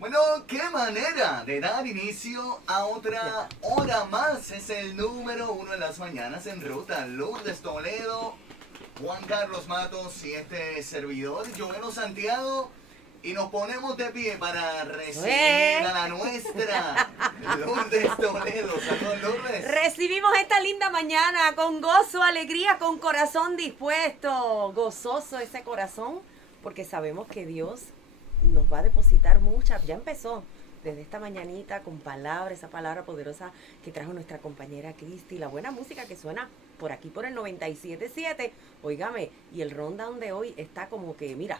Bueno, qué manera de dar inicio a otra hora más. Es el número 1 en las mañanas en ruta. Lourdes Toledo, Juan Carlos Matos y este servidor, Joel Santiago. Y nos ponemos de pie para recibir a la nuestra, Lourdes Toledo. Saludos, Lourdes. Recibimos esta linda mañana con gozo, alegría, con corazón dispuesto. Gozoso ese corazón, porque sabemos que Dios nos va a depositar mucha. Ya empezó desde esta mañanita con palabra, esa palabra poderosa que trajo nuestra compañera Cristi, la buena música que suena por aquí por el 97.7. Óigame, y el rundown de hoy está como que, mira,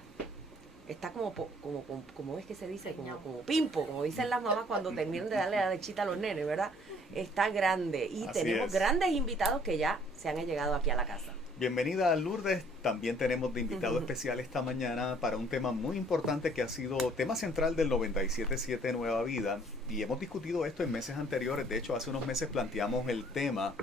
está como es que se dice, como pimpo, como dicen las mamás cuando terminan de darle la lechita a los nenes, ¿verdad? Está grande y Así tenemos es. grandes invitados que ya se han llegado aquí a la casa. Bienvenida a Lourdes. También tenemos de invitado especial esta mañana para un tema muy importante que ha sido tema central del 97.7 Nueva Vida. Y hemos discutido esto en meses anteriores. De hecho, hace unos meses planteamos el tema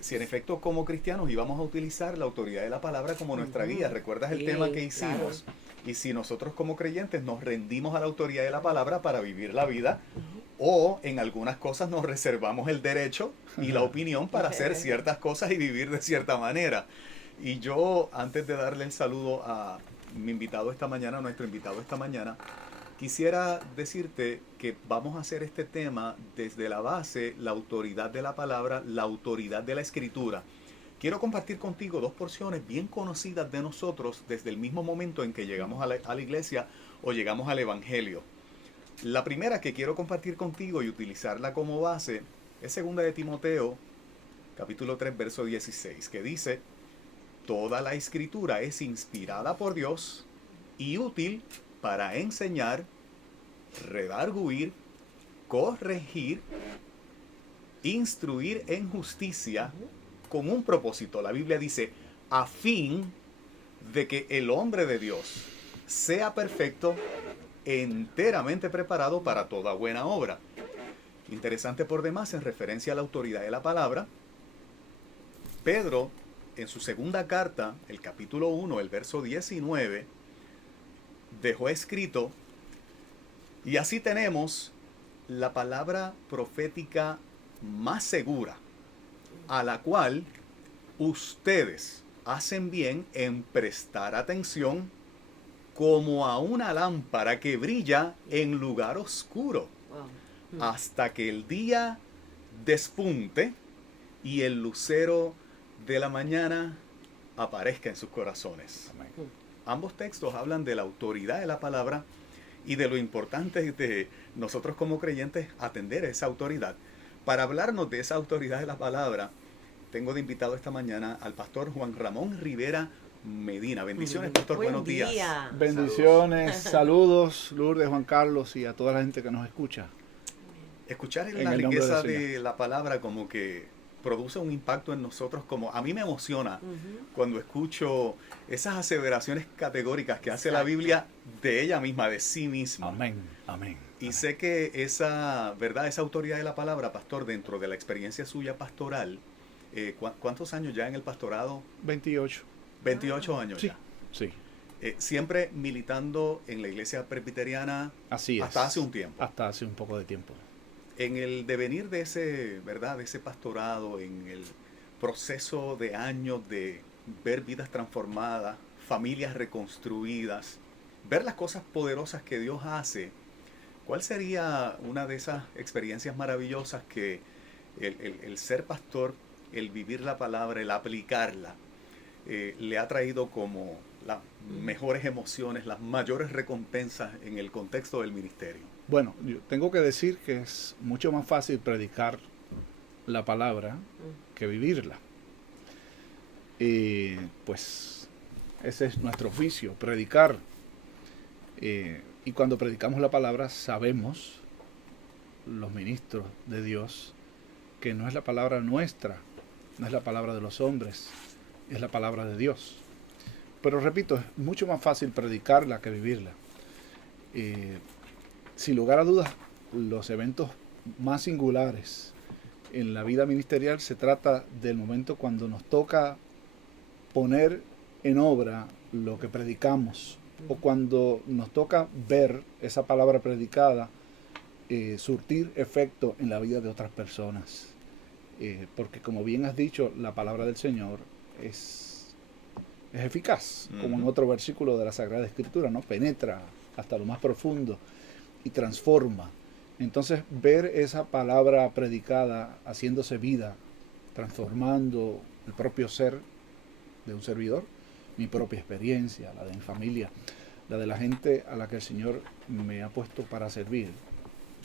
si en efecto como cristianos íbamos a utilizar la autoridad de la palabra como nuestra guía. ¿Recuerdas el tema que hicimos? Claro. Y si nosotros como creyentes nos rendimos a la autoridad de la palabra para vivir la vida, o en algunas cosas nos reservamos el derecho y la opinión para hacer ciertas cosas y vivir de cierta manera. Y yo, antes de darle el saludo a mi invitado esta mañana, a nuestro invitado esta mañana, quisiera decirte que vamos a hacer este tema desde la base, la autoridad de la palabra, la autoridad de la escritura. Quiero compartir contigo dos porciones bien conocidas de nosotros desde el mismo momento en que llegamos a la iglesia o llegamos al evangelio. La primera que quiero compartir contigo y utilizarla como base es 2 de Timoteo, capítulo 3, verso 16, que dice: toda la escritura es inspirada por Dios y útil para enseñar, redarguir, corregir, instruir en justicia, con un propósito. La Biblia dice, a fin de que el hombre de Dios sea perfecto, enteramente preparado para toda buena obra. Interesante por demás en referencia a la autoridad de la palabra. Pedro, en su segunda carta, el capítulo 1, el verso 19, dejó escrito, y así tenemos la palabra profética más segura, a la cual ustedes hacen bien en prestar atención como a una lámpara que brilla en lugar oscuro, hasta que el día despunte y el lucero de la mañana aparezca en sus corazones. Amén. Ambos textos hablan de la autoridad de la palabra y de lo importante de nosotros como creyentes atender a esa autoridad. Para hablarnos de esa autoridad de la palabra, tengo de invitado esta mañana al pastor Juan Ramón Rivera Medina. Bendiciones, pastor. Buenos días. Bendiciones, saludos, Lourdes, Juan Carlos y a toda la gente que nos escucha. Escuchar la riqueza de la palabra como que produce un impacto en nosotros, como a mí me emociona cuando escucho esas aseveraciones categóricas que hace la Biblia de ella misma, de sí misma. Amén, amén. Y sé que esa verdad, esa autoridad de la palabra, pastor, dentro de la experiencia suya pastoral, ¿cuántos años ya en el pastorado? 28. 28 años sí, ya. Sí. Siempre militando en la iglesia presbiteriana. Así es. Hasta hace un tiempo. Hasta hace un poco de tiempo. En el devenir de ese, ¿verdad?, de ese pastorado, en el proceso de años de ver vidas transformadas, familias reconstruidas, ver las cosas poderosas que Dios hace, ¿cuál sería una de esas experiencias maravillosas que el ser pastor, el vivir la palabra, el aplicarla, le ha traído como las mejores emociones, las mayores recompensas en el contexto del ministerio? Bueno, yo tengo que decir que es mucho más fácil predicar la palabra que vivirla. Y pues ese es nuestro oficio, predicar. Y cuando predicamos la palabra sabemos, los ministros de Dios, que no es la palabra nuestra, no es la palabra de los hombres, es la palabra de Dios. Pero repito, es mucho más fácil predicarla que vivirla. Sin lugar a dudas, los eventos más singulares en la vida ministerial se trata del momento cuando nos toca poner en obra lo que predicamos o cuando nos toca ver esa palabra predicada surtir efecto en la vida de otras personas. Porque como bien has dicho, la palabra del Señor es eficaz, como en otro versículo de la Sagrada Escritura, ¿no? Penetra hasta lo más profundo y transforma. Entonces, ver esa palabra predicada haciéndose vida, transformando el propio ser de un servidor, mi propia experiencia, la de mi familia, la de la gente a la que el Señor me ha puesto para servir,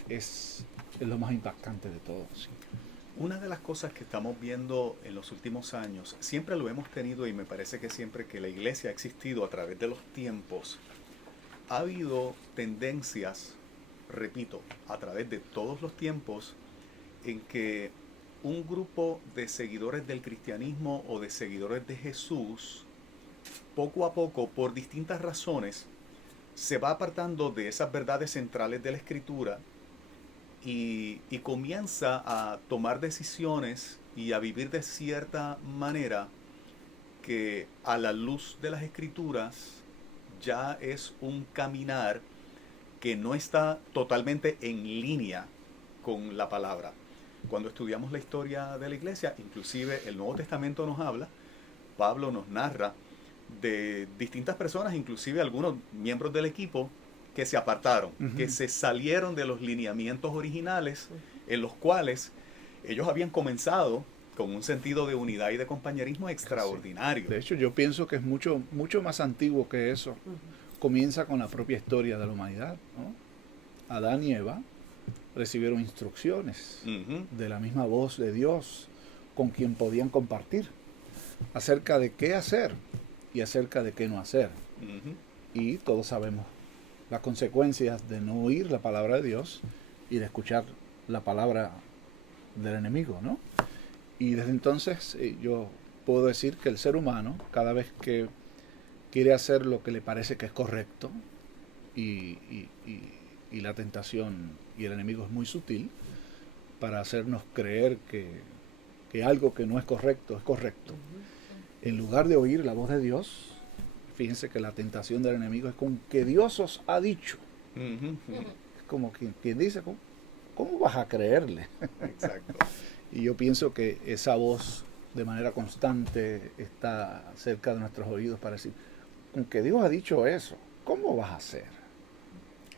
es lo más impactante de todo. Sí. Una de las cosas que estamos viendo en los últimos años, siempre lo hemos tenido y me parece que siempre que la iglesia ha existido a través de los tiempos, ha habido tendencias, repito, a través de todos los tiempos, en que un grupo de seguidores del cristianismo o de seguidores de Jesús, poco a poco, por distintas razones, se va apartando de esas verdades centrales de la Escritura y comienza a tomar decisiones y a vivir de cierta manera que a la luz de las Escrituras ya es un caminar que no está totalmente en línea con la palabra. Cuando estudiamos la historia de la iglesia, inclusive el Nuevo Testamento nos habla, Pablo nos narra de distintas personas, inclusive algunos miembros del equipo, que se apartaron, que se salieron de los lineamientos originales en los cuales ellos habían comenzado con un sentido de unidad y de compañerismo extraordinario. Sí. De hecho, yo pienso que es mucho más antiguo que eso. Comienza con la propia historia de la humanidad, ¿no? Adán y Eva recibieron instrucciones de la misma voz de Dios con quien podían compartir acerca de qué hacer y acerca de qué no hacer. Y todos sabemos las consecuencias de no oír la palabra de Dios y de escuchar la palabra del enemigo, ¿no? Y desde entonces yo puedo decir que el ser humano, cada vez que quiere hacer lo que le parece que es correcto, y la tentación y el enemigo es muy sutil para hacernos creer que algo que no es correcto es correcto. En lugar de oír la voz de Dios, fíjense que la tentación del enemigo es con que Dios os ha dicho. Es como quien dice, ¿cómo vas a creerle? Exacto. Y yo pienso que esa voz de manera constante está cerca de nuestros oídos para decir, con que Dios ha dicho eso, ¿cómo vas a hacer?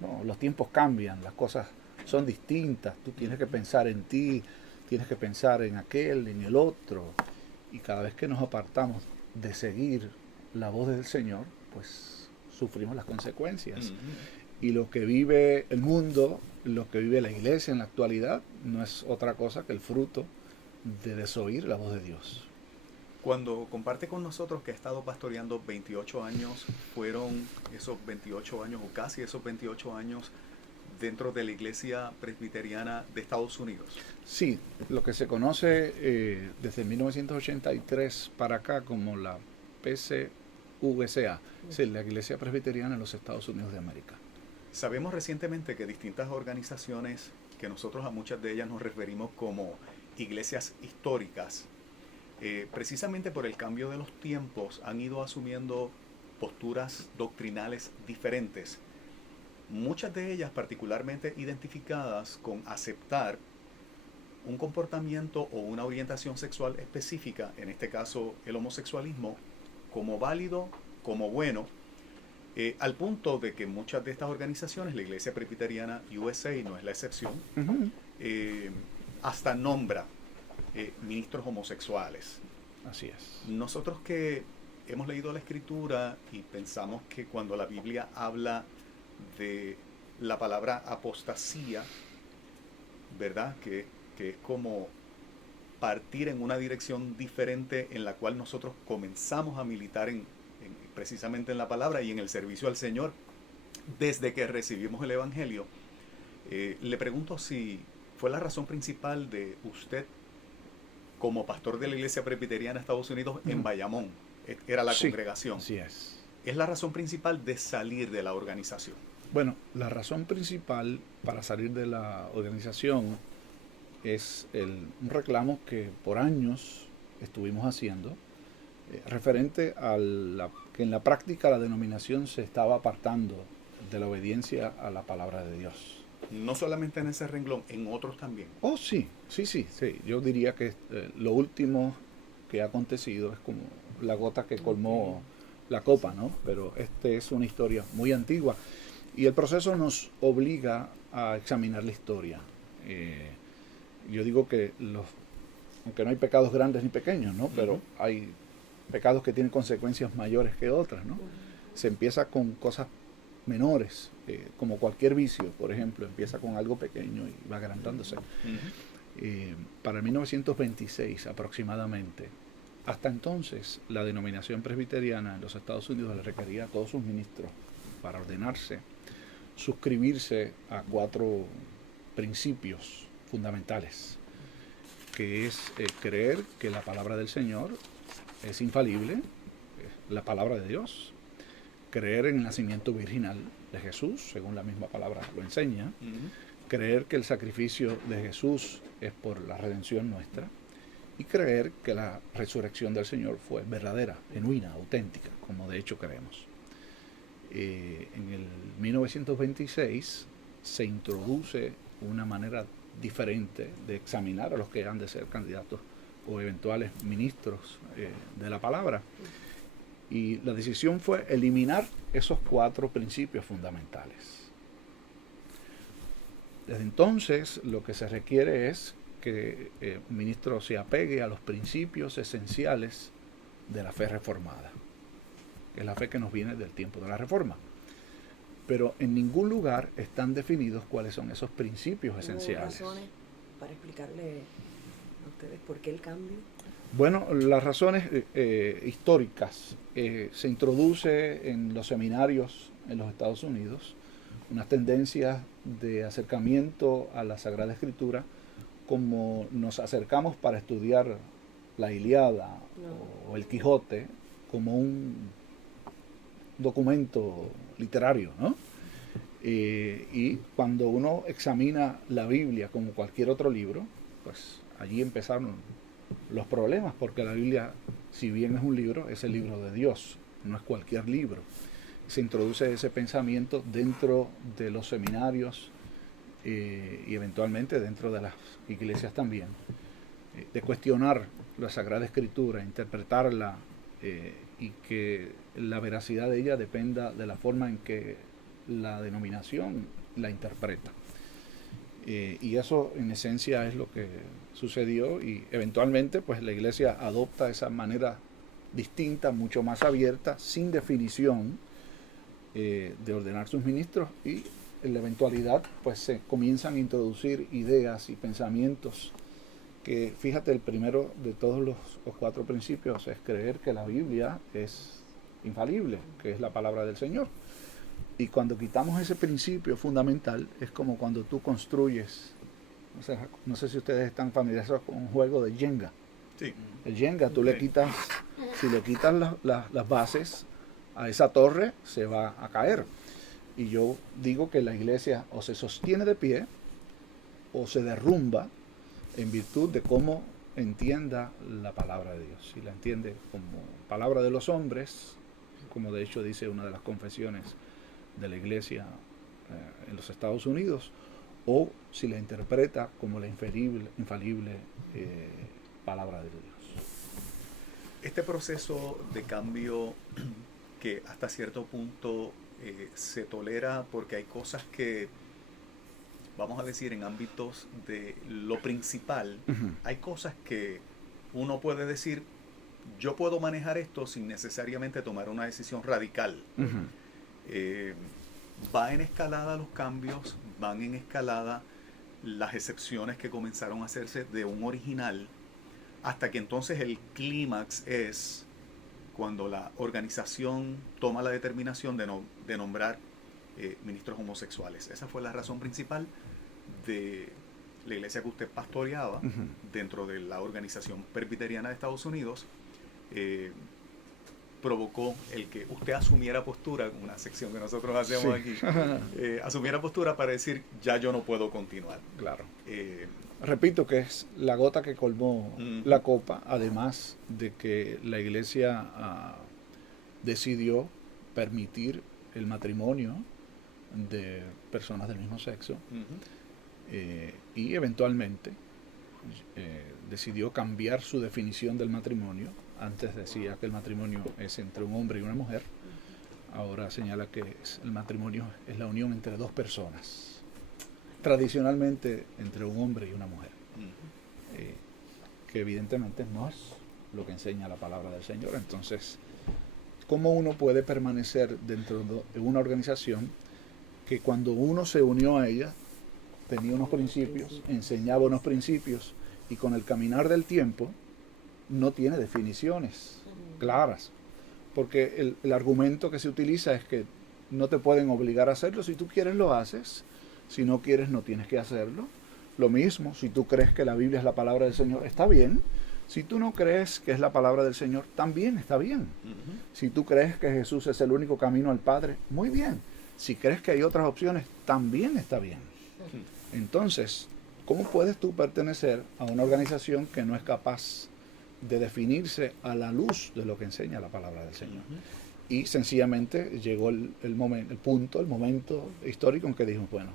No, los tiempos cambian, las cosas son distintas, tú tienes que pensar en ti, tienes que pensar en aquel, en el otro, y cada vez que nos apartamos de seguir la voz del Señor, pues sufrimos las consecuencias. Y lo que vive el mundo, lo que vive la iglesia en la actualidad, no es otra cosa que el fruto de desoír la voz de Dios. Cuando comparte con nosotros que ha estado pastoreando 28 años, fueron esos 28 años o casi esos 28 años dentro de la Iglesia Presbiteriana de Estados Unidos. Sí, lo que se conoce desde 1983 para acá como la PCVCA, es la Iglesia Presbiteriana en los Estados Unidos de América. Sabemos recientemente que distintas organizaciones, que nosotros a muchas de ellas nos referimos como iglesias históricas, precisamente por el cambio de los tiempos han ido asumiendo posturas doctrinales diferentes, muchas de ellas particularmente identificadas con aceptar un comportamiento o una orientación sexual específica, en este caso el homosexualismo, como válido, como bueno, al punto de que muchas de estas organizaciones, la Iglesia Presbiteriana USA no es la excepción, hasta nombra ministros homosexuales. Así es. Nosotros que hemos leído la Escritura y pensamos que cuando la Biblia habla de la palabra apostasía, ¿verdad? Que es como partir en una dirección diferente en la cual nosotros comenzamos a militar precisamente en la palabra y en el servicio al Señor desde que recibimos el Evangelio. Le pregunto si fue la razón principal de usted como pastor de la Iglesia Presbiteriana de Estados Unidos en Bayamón, era la congregación. Así es. ¿Es la razón principal de salir de la organización? Bueno, la razón principal para salir de la organización es un reclamo que por años estuvimos haciendo referente a que en la práctica la denominación se estaba apartando de la obediencia a la palabra de Dios. No solamente en ese renglón, en otros también. Oh, sí. Yo diría que lo último que ha acontecido es como la gota que colmó la copa, ¿no? Pero es una historia muy antigua y el proceso nos obliga a examinar la historia. Yo digo que aunque no hay pecados grandes ni pequeños, ¿no? Pero hay pecados que tienen consecuencias mayores que otras, ¿no? Se empieza con cosas menores, como cualquier vicio, por ejemplo, empieza con algo pequeño y va agrandándose. Para el 1926 aproximadamente, hasta entonces la denominación presbiteriana en los Estados Unidos le requería a todos sus ministros, para ordenarse, suscribirse a 4 principios fundamentales, que es creer que la palabra del Señor es infalible, es la palabra de Dios, creer en el nacimiento virginal de Jesús, según la misma palabra lo enseña, creer que el sacrificio de Jesús es por la redención nuestra, y creer que la resurrección del Señor fue verdadera, genuina, auténtica, como de hecho creemos. En el 1926 se introduce una manera diferente de examinar a los que han de ser candidatos o eventuales ministros de la palabra. Y la decisión fue eliminar esos 4 principios fundamentales. Desde entonces lo que se requiere es que un ministro se apegue a los principios esenciales de la fe reformada, que es la fe que nos viene del tiempo de la Reforma. Pero en ningún lugar están definidos cuáles son esos principios esenciales. ¿Razones para explicarle a ustedes por qué el cambio? Bueno, las razones históricas. Se introduce en los seminarios en los Estados Unidos unas tendencias de acercamiento a la Sagrada Escritura, como nos acercamos para estudiar la Ilíada o el Quijote como un documento literario, ¿no? Y cuando uno examina la Biblia como cualquier otro libro, pues allí empezaron los problemas, porque la Biblia, si bien es un libro, es el libro de Dios, no es cualquier libro. Se introduce ese pensamiento dentro de los seminarios y eventualmente dentro de las iglesias también, de cuestionar la Sagrada Escritura, interpretarla y que la veracidad de ella dependa de la forma en que la denominación la interpreta. Y eso en esencia es lo que sucedió, y eventualmente pues la iglesia adopta esa manera distinta, mucho más abierta, sin definición, de ordenar sus ministros, y en la eventualidad pues se comienzan a introducir ideas y pensamientos que, fíjate, el primero de todos los 4 principios es creer que la Biblia es infalible, que es la palabra del Señor. Y cuando quitamos ese principio fundamental, es como cuando tú construyes, no sé si ustedes están familiarizados con un juego de Jenga. Sí. El Jenga, tú le quitas, si le quitas las bases a esa torre, se va a caer. Y yo digo que la iglesia o se sostiene de pie o se derrumba en virtud de cómo entienda la palabra de Dios. Si la entiende como palabra de los hombres, como de hecho dice una de las confesiones de la iglesia en los Estados Unidos, o si la interpreta como la infalible palabra de Dios. Este proceso de cambio que hasta cierto punto se tolera, porque hay cosas que, vamos a decir, en ámbitos de lo principal, hay cosas que uno puede decir, yo puedo manejar esto sin necesariamente tomar una decisión radical. Va en escalada los cambios, van en escalada las excepciones que comenzaron a hacerse de un original, hasta que entonces el clímax es cuando la organización toma la determinación de nombrar ministros homosexuales. Esa fue la razón principal de la iglesia que usted pastoreaba dentro de la organización presbiteriana de Estados Unidos. provocó el que usted asumiera postura, una sección que nosotros hacemos Sí. aquí, asumiera postura para decir, ya yo no puedo continuar? Claro. Eh, Repito que es la gota que colmó la copa, además de que la iglesia decidió permitir el matrimonio de personas del mismo sexo y eventualmente decidió cambiar su definición del matrimonio. Antes decía que el matrimonio es entre un hombre y una mujer, ahora señala que el matrimonio es la unión entre dos personas, tradicionalmente entre un hombre y una mujer, que evidentemente no es lo que enseña la palabra del Señor. Entonces, ¿cómo uno puede permanecer dentro de una organización que cuando uno se unió a ella tenía unos principios, enseñaba unos principios, y con el caminar del tiempo no tiene definiciones claras? Porque el argumento que se utiliza es que no te pueden obligar a hacerlo. Si tú quieres, lo haces. Si no quieres, no tienes que hacerlo. Lo mismo, si tú crees que la Biblia es la palabra del Señor, está bien. Si tú no crees que es la palabra del Señor, también está bien. Si tú crees que Jesús es el único camino al Padre, muy bien. Si crees que hay otras opciones, también está bien. Entonces, ¿cómo puedes tú pertenecer a una organización que no es capaz de definirse a la luz de lo que enseña la palabra del Señor? Y sencillamente llegó el momento histórico en que dijimos, bueno,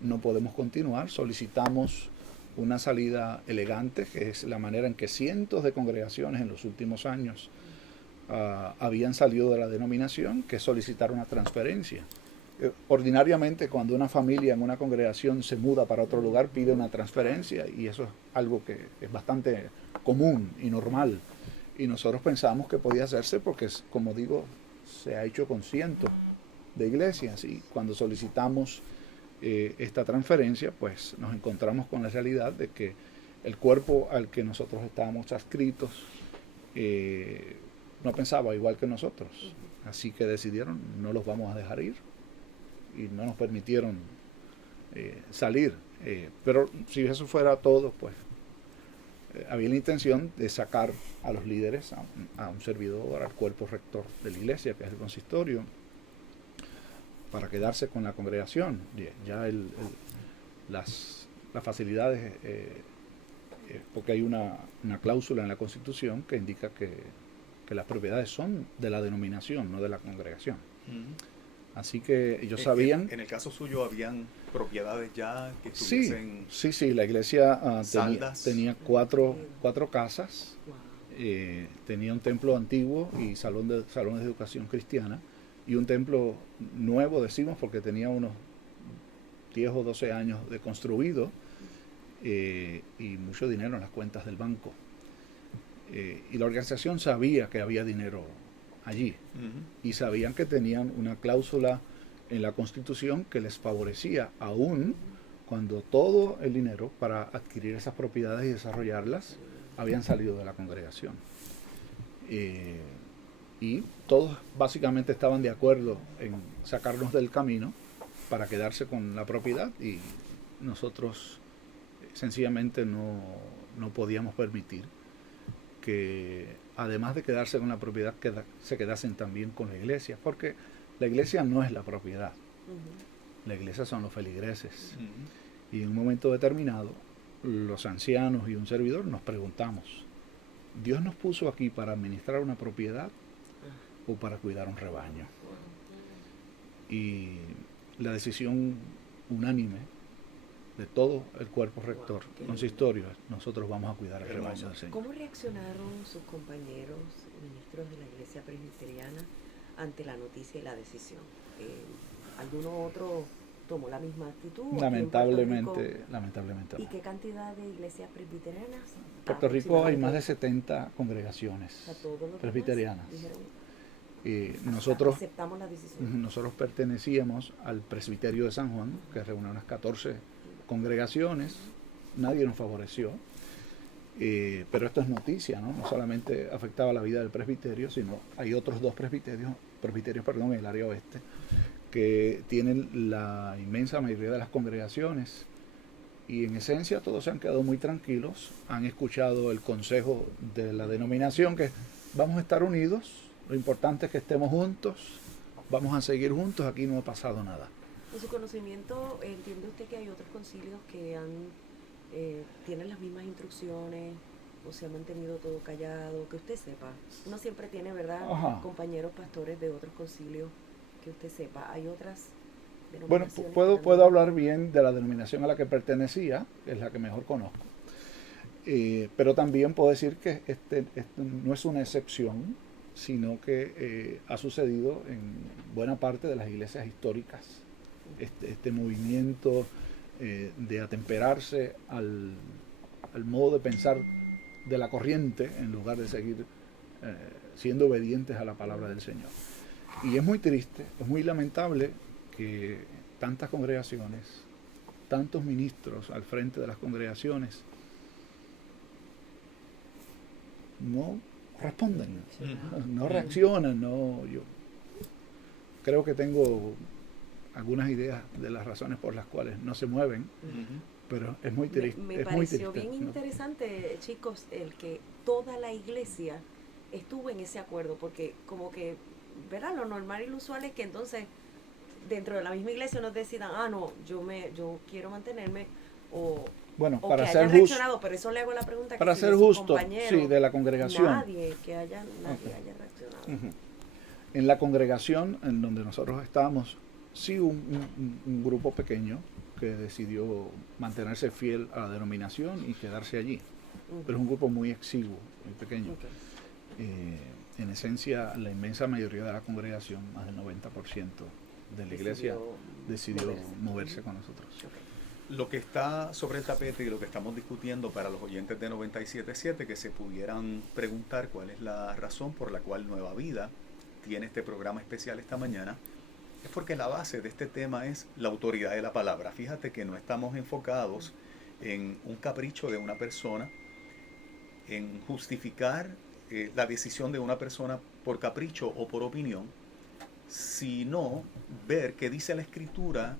no podemos continuar, solicitamos una salida elegante, que es la manera en que cientos de congregaciones en los últimos años habían salido de la denominación, que es solicitar una transferencia. Ordinariamente, cuando una familia en una congregación se muda para otro lugar, pide una transferencia, y eso es algo que es bastante común y normal. Y nosotros pensamos que podía hacerse porque, como digo, se ha hecho con cientos de iglesias, y cuando solicitamos esta transferencia, pues nos encontramos con la realidad de que el cuerpo al que nosotros estábamos adscritos no pensaba igual que nosotros, así que decidieron, no los vamos a dejar ir, y no nos permitieron salir. Pero si eso fuera todo, pues había la intención de sacar a los líderes, a un servidor, al cuerpo rector de la iglesia, que es el consistorio, para quedarse con la congregación. Ya las facilidades, porque hay una cláusula en la Constitución que indica que las propiedades son de la denominación, no de la congregación. Así que ellos sabían... En el caso suyo, ¿habían propiedades ya que estuviesen Sí, la iglesia tenía cuatro casas, tenía un templo antiguo y salones de educación cristiana, y un templo nuevo, decimos, porque tenía unos 10 o 12 años de construido, y mucho dinero en las cuentas del banco. Y la organización sabía que había dinero allí, y sabían que tenían una cláusula en la Constitución que les favorecía, aún cuando todo el dinero para adquirir esas propiedades y desarrollarlas habían salido de la congregación. Y todos básicamente estaban de acuerdo en sacarnos del camino para quedarse con la propiedad, y nosotros sencillamente no podíamos permitir que, además de quedarse con la propiedad, se quedasen también con la iglesia, porque la iglesia no es la propiedad, la iglesia son los feligreses. Y en un momento determinado, los ancianos y un servidor nos preguntamos, ¿Dios nos puso aquí para administrar una propiedad o para cuidar un rebaño? Y la decisión unánime de todo el cuerpo rector consistorio es: nosotros vamos a cuidar el rebaño del Señor. ¿Cómo reaccionaron sus compañeros ministros de la Iglesia Presbiteriana ante la noticia y la decisión? ¿Alguno otro tomó la misma actitud? Lamentablemente ¿Y no. qué cantidad de iglesias presbiterianas? En Puerto Rico hay más de 70 congregaciones presbiterianas. Nosotros aceptamos la decisión. Nosotros pertenecíamos al presbiterio de San Juan, que reúne unas 14 congregaciones. Nadie nos favoreció, pero esto es noticia, ¿no? No solamente afectaba la vida del presbiterio, sino hay otros dos presbiterios en el área oeste, que tienen la inmensa mayoría de las congregaciones, y en esencia todos se han quedado muy tranquilos, han escuchado el consejo de la denominación, que vamos a estar unidos Lo importante es que estemos juntos, vamos a seguir juntos, aquí no ha pasado nada. En su conocimiento, ¿entiende usted que hay otros concilios que tienen las mismas instrucciones o se ha mantenido todo callado? Que usted sepa. Uno siempre tiene, ¿verdad?, Ajá. compañeros pastores de otros concilios, que usted sepa. ¿Hay otras Bueno, denominaciones? puedo hablar bien de la denominación a la que pertenecía, que es la que mejor conozco. Pero también puedo decir que este no es una excepción, sino que ha sucedido en buena parte de las iglesias históricas. Este movimiento de atemperarse al modo de pensar de la corriente en lugar de seguir siendo obedientes a la palabra del Señor. Y es muy triste, es muy lamentable que tantas congregaciones, tantos ministros al frente de las congregaciones no responden, no reaccionan. Yo creo que tengo algunas ideas de las razones por las cuales no se mueven, pero es muy triste. Me es muy pareció triste, bien ¿no? interesante, chicos, el que toda la iglesia estuvo en ese acuerdo, porque como que, ¿verdad?, lo normal y lo usual es que entonces dentro de la misma iglesia nos decidan, no, yo quiero mantenerme, Bueno, o para que ser hayan justo, reaccionado, pero eso le hago la pregunta que para si ser de sus justo, compañeros, sí, de la congregación. nadie haya reaccionado. Ujú. En la congregación en donde nosotros estábamos, sí un grupo pequeño que decidió mantenerse fiel a la denominación y quedarse allí. Pero es un grupo muy exiguo, muy pequeño. En esencia, la inmensa mayoría de la congregación, más del 90% de la iglesia, decidió moverse con nosotros. Lo que está sobre el tapete y lo que estamos discutiendo para los oyentes de 97.7, que se pudieran preguntar cuál es la razón por la cual Nueva Vida tiene este programa especial esta mañana, es porque la base de este tema es la autoridad de la palabra. Fíjate que no estamos enfocados en un capricho de una persona, en justificar la decisión de una persona por capricho o por opinión, sino ver qué dice la Escritura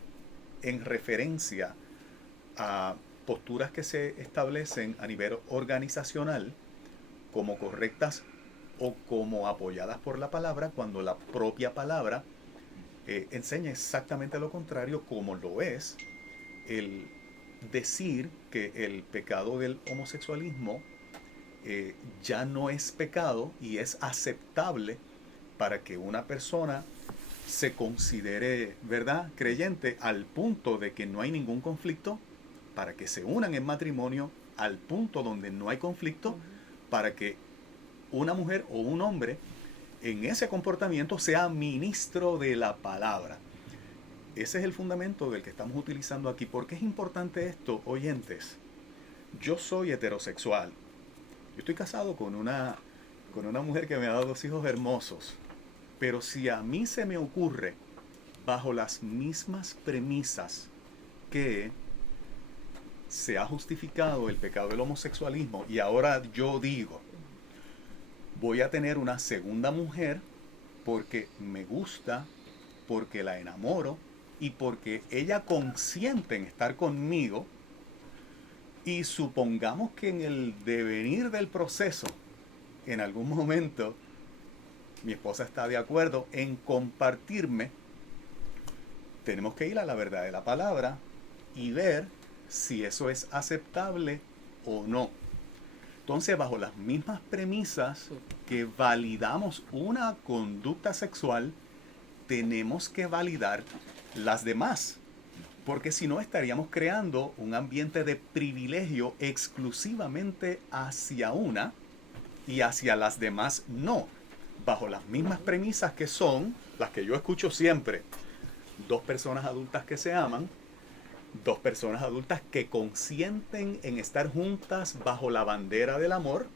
en referencia a posturas que se establecen a nivel organizacional como correctas o como apoyadas por la palabra, cuando la propia palabra enseña exactamente lo contrario, como lo es el decir que el pecado del homosexualismo ya no es pecado y es aceptable para que una persona se considere, ¿verdad?, creyente, al punto de que no hay ningún conflicto, para que se unan en matrimonio al punto donde no hay conflicto, para que una mujer o un hombre en ese comportamiento sea ministro de la palabra. Ese es el fundamento del que estamos utilizando aquí. ¿Por qué es importante esto, oyentes? Yo soy heterosexual. Yo estoy casado con una mujer que me ha dado 2 hijos hermosos. Pero si a mí se me ocurre, bajo las mismas premisas que se ha justificado el pecado del homosexualismo, y ahora yo digo, voy a tener una segunda mujer porque me gusta, porque la enamoro y porque ella consiente en estar conmigo, y supongamos que en el devenir del proceso, en algún momento, mi esposa está de acuerdo en compartirme, tenemos que ir a la verdad de la palabra y ver si eso es aceptable o no. Entonces, bajo las mismas premisas que validamos una conducta sexual, tenemos que validar las demás, porque si no estaríamos creando un ambiente de privilegio exclusivamente hacia una y hacia las demás no, bajo las mismas premisas que son las que yo escucho siempre: 2 personas adultas que se aman, 2 personas adultas que consienten en estar juntas bajo la bandera del amor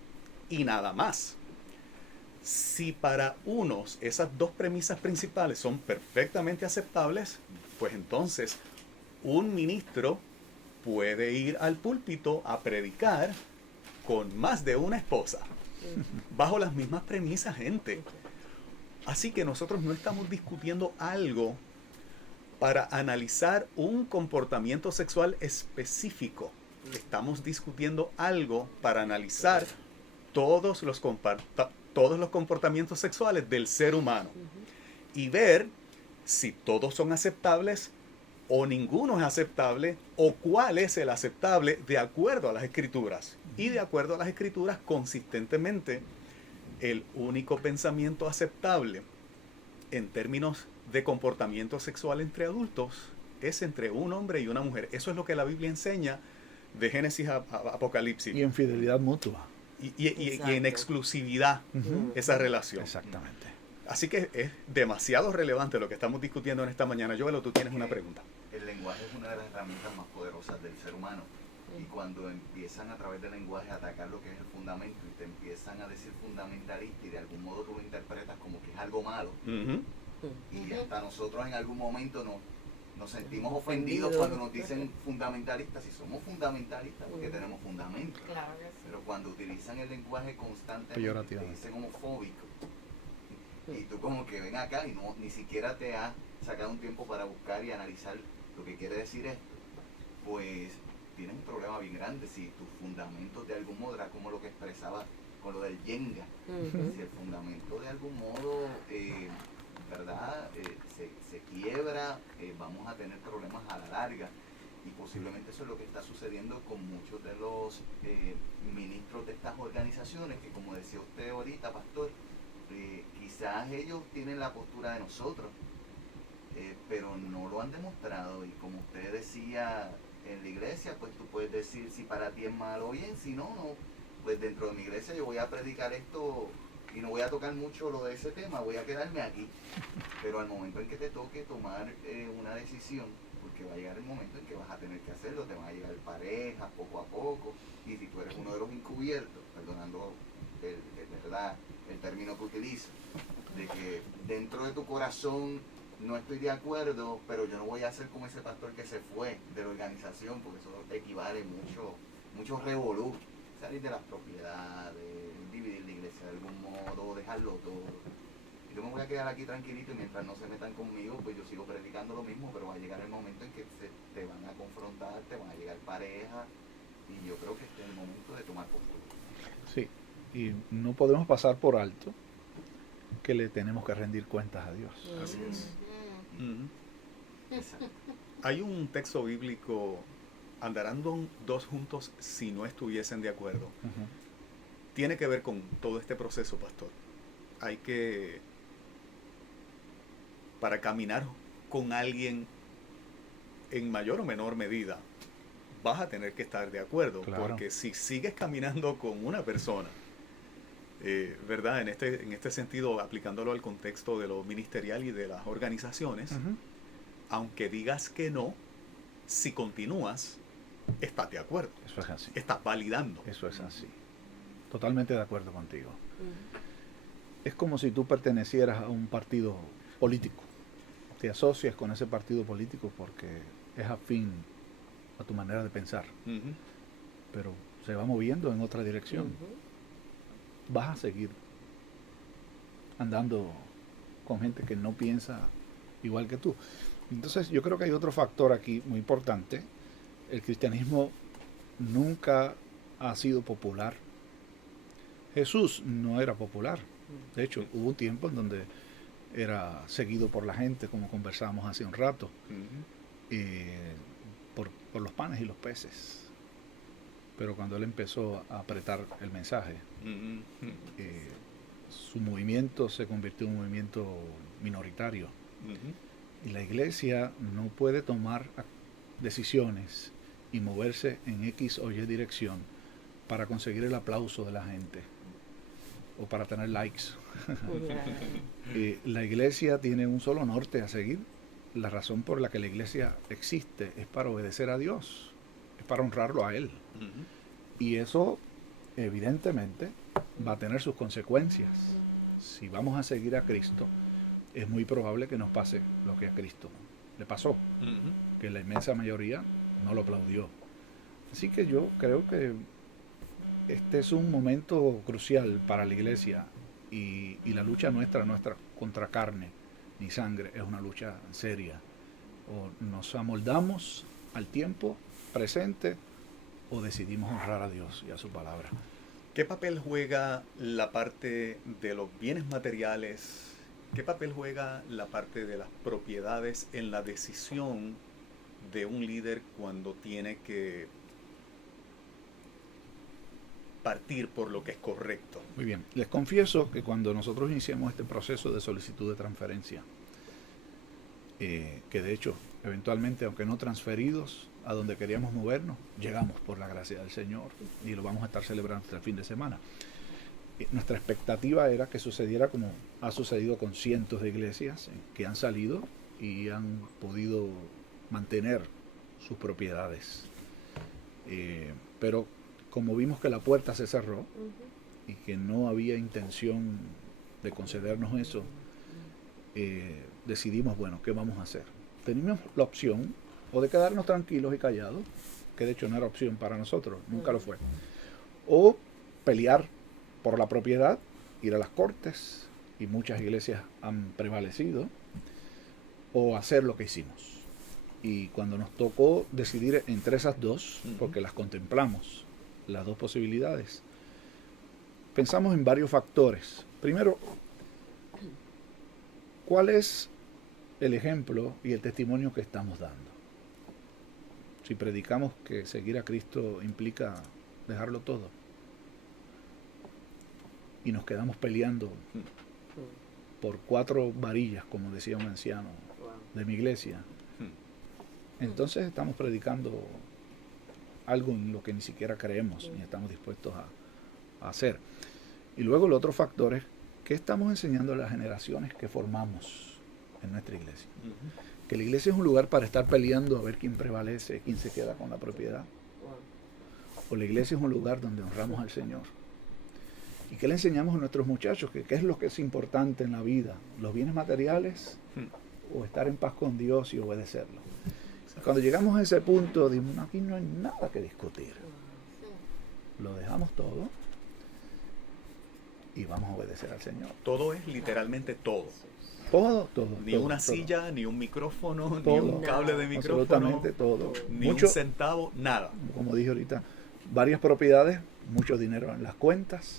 y nada más. Si para unos esas 2 premisas principales son perfectamente aceptables, pues entonces un ministro puede ir al púlpito a predicar con más de una esposa, bajo las mismas premisas, gente. Así que nosotros no estamos discutiendo algo para analizar un comportamiento sexual específico. Estamos discutiendo algo para analizar todos los todos los comportamientos sexuales del ser humano y ver si todos son aceptables o ninguno es aceptable o cuál es el aceptable de acuerdo a las escrituras. Y de acuerdo a las escrituras, consistentemente, el único pensamiento aceptable en términos de comportamiento sexual entre adultos es entre un hombre y una mujer. Eso es lo que la Biblia enseña de Génesis a Apocalipsis. Y en fidelidad mutua. Y en exclusividad esa relación. Exactamente. Así que es demasiado relevante lo que estamos discutiendo en esta mañana. Joel, tú tienes una pregunta. El lenguaje es una de las herramientas más poderosas del ser humano. Y cuando empiezan a través del lenguaje a atacar lo que es el fundamento y te empiezan a decir fundamentalista y de algún modo tú lo interpretas como que es algo malo, y hasta nosotros en algún momento nos sentimos ofendidos cuando nos dicen fundamentalistas. Si somos fundamentalistas, porque tenemos fundamento. Claro que sí. Pero cuando utilizan el lenguaje constantemente, te Peyorativamente. dicen homofóbico. Y tú como que ven acá y ni siquiera te has sacado un tiempo para buscar y analizar lo que quiere decir esto, pues tienes un problema bien grande si tus fundamentos de algún modo era como lo que expresaba con lo del Jenga. Si el fundamento de algún modo ¿verdad? Se quiebra, vamos a tener problemas a la larga. Y posiblemente eso es lo que está sucediendo con muchos de los ministros de estas organizaciones, que como decía usted ahorita, pastor, quizás ellos tienen la postura de nosotros, pero no lo han demostrado. Y como usted decía en la iglesia, pues tú puedes decir si para ti es malo o bien, si no, no. Pues dentro de mi iglesia yo voy a predicar esto y no voy a tocar mucho lo de ese tema, voy a quedarme aquí. Pero al momento en que te toque tomar una decisión, porque va a llegar el momento en que vas a tener que hacerlo, te van a llegar parejas poco a poco, y si tú eres uno de los encubiertos, perdonando ¿verdad? El término que utilizo, de que dentro de tu corazón no estoy de acuerdo, pero yo no voy a ser como ese pastor que se fue de la organización, porque eso equivale mucho revolú, salir de las propiedades, dividir la iglesia de algún modo, dejarlo todo. Yo me voy a quedar aquí tranquilito y mientras no se metan conmigo, pues yo sigo predicando lo mismo, pero va a llegar el momento en que te van a confrontar, te van a llegar parejas, y yo creo que este es el momento de tomar postura. Sí, y no podemos pasar por alto que le tenemos que rendir cuentas a Dios. Así es. Hay un texto bíblico: andarán dos juntos si no estuviesen de acuerdo. Tiene que ver con todo este proceso, pastor. Hay que, para caminar con alguien en mayor o menor medida, vas a tener que estar de acuerdo. Claro. Porque si sigues caminando con una persona, ¿verdad? En este sentido, aplicándolo al contexto de lo ministerial y de las organizaciones, aunque digas que no, si continúas, estás de acuerdo. Eso es así. Estás validando. Eso es así. Totalmente de acuerdo contigo. Es como si tú pertenecieras a un partido político. Te asocias con ese partido político porque es afín a tu manera de pensar. Pero se va moviendo en otra dirección. Vas a seguir andando con gente que no piensa igual que tú. Entonces yo creo que hay otro factor aquí muy importante. El cristianismo nunca ha sido popular. Jesús no era popular. De hecho, hubo un tiempo en donde era seguido por la gente, como conversábamos hace un rato, por los panes y los peces. Pero cuando él empezó a apretar el mensaje, su movimiento se convirtió en un movimiento minoritario. Y la iglesia no puede tomar decisiones y moverse en X o Y dirección para conseguir el aplauso de la gente o para tener likes. La iglesia tiene un solo norte a seguir. La razón por la que la iglesia existe es para obedecer a Dios, es para honrarlo a Él. Y eso evidentemente va a tener sus consecuencias. Si vamos a seguir a Cristo, es muy probable que nos pase lo que a Cristo le pasó, que la inmensa mayoría no lo aplaudió. Así que yo creo que este es un momento crucial para la iglesia, y la lucha nuestra contra carne ni sangre es una lucha seria. O nos amoldamos al tiempo presente o decidimos honrar a Dios y a su palabra. ¿Qué papel juega la parte de los bienes materiales? ¿Qué papel juega la parte de las propiedades en la decisión de un líder cuando tiene que partir por lo que es correcto? Muy bien. Les confieso que cuando nosotros iniciamos este proceso de solicitud de transferencia, que de hecho, eventualmente, aunque no transferidos a donde queríamos movernos, llegamos por la gracia del Señor y lo vamos a estar celebrando hasta el fin de semana. Nuestra expectativa era que sucediera como ha sucedido con cientos de iglesias que han salido y han podido mantener sus propiedades. Pero como vimos que la puerta se cerró y que no había intención de concedernos eso, decidimos, bueno, ¿qué vamos a hacer? Teníamos la opción o de quedarnos tranquilos y callados, que de hecho no era opción para nosotros, nunca lo fue, o pelear por la propiedad, ir a las cortes, y muchas iglesias han prevalecido, o hacer lo que hicimos. Y cuando nos tocó decidir entre esas dos, porque las contemplamos, las dos posibilidades, pensamos en varios factores. Primero, ¿cuál es el ejemplo y el testimonio que estamos dando? Si predicamos que seguir a Cristo implica dejarlo todo y nos quedamos peleando por 4 varillas, como decía un anciano de mi iglesia, entonces estamos predicando algo en lo que ni siquiera creemos ni estamos dispuestos a hacer. Y luego el otro factor es ¿qué estamos enseñando a las generaciones que formamos en nuestra iglesia? Que la iglesia es un lugar para estar peleando a ver quién prevalece, quién se queda con la propiedad. O la iglesia es un lugar donde honramos al Señor. ¿Y qué le enseñamos a nuestros muchachos? ¿Qué es lo que es importante en la vida? ¿Los bienes materiales o estar en paz con Dios y obedecerlo? Cuando llegamos a ese punto, dimos, aquí no hay nada que discutir. Lo dejamos todo y vamos a obedecer al Señor. Todo es literalmente todo. Todo. Ni todo, una todo. silla, ni un micrófono, Todo. ni un cable de micrófono. Absolutamente todo. Ni Mucho, un centavo, nada. como dije ahorita, varias propiedades, mucho dinero en las cuentas.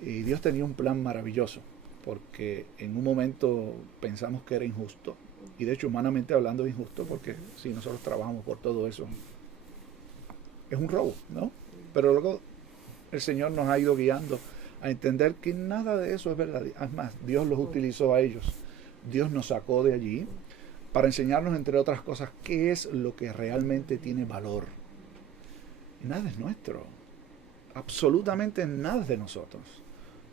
Y Dios tenía un plan maravilloso, porque en un momento pensamos que era injusto. Y de hecho, humanamente hablando, es injusto, porque si nosotros trabajamos por todo eso, es un robo, ¿no? Pero luego el Señor nos ha ido guiando a entender que nada de eso es verdad. Es más, Dios los utilizó a ellos. Dios nos sacó de allí para enseñarnos, entre otras cosas, qué es lo que realmente tiene valor. Y nada es nuestro. Absolutamente nada es de nosotros.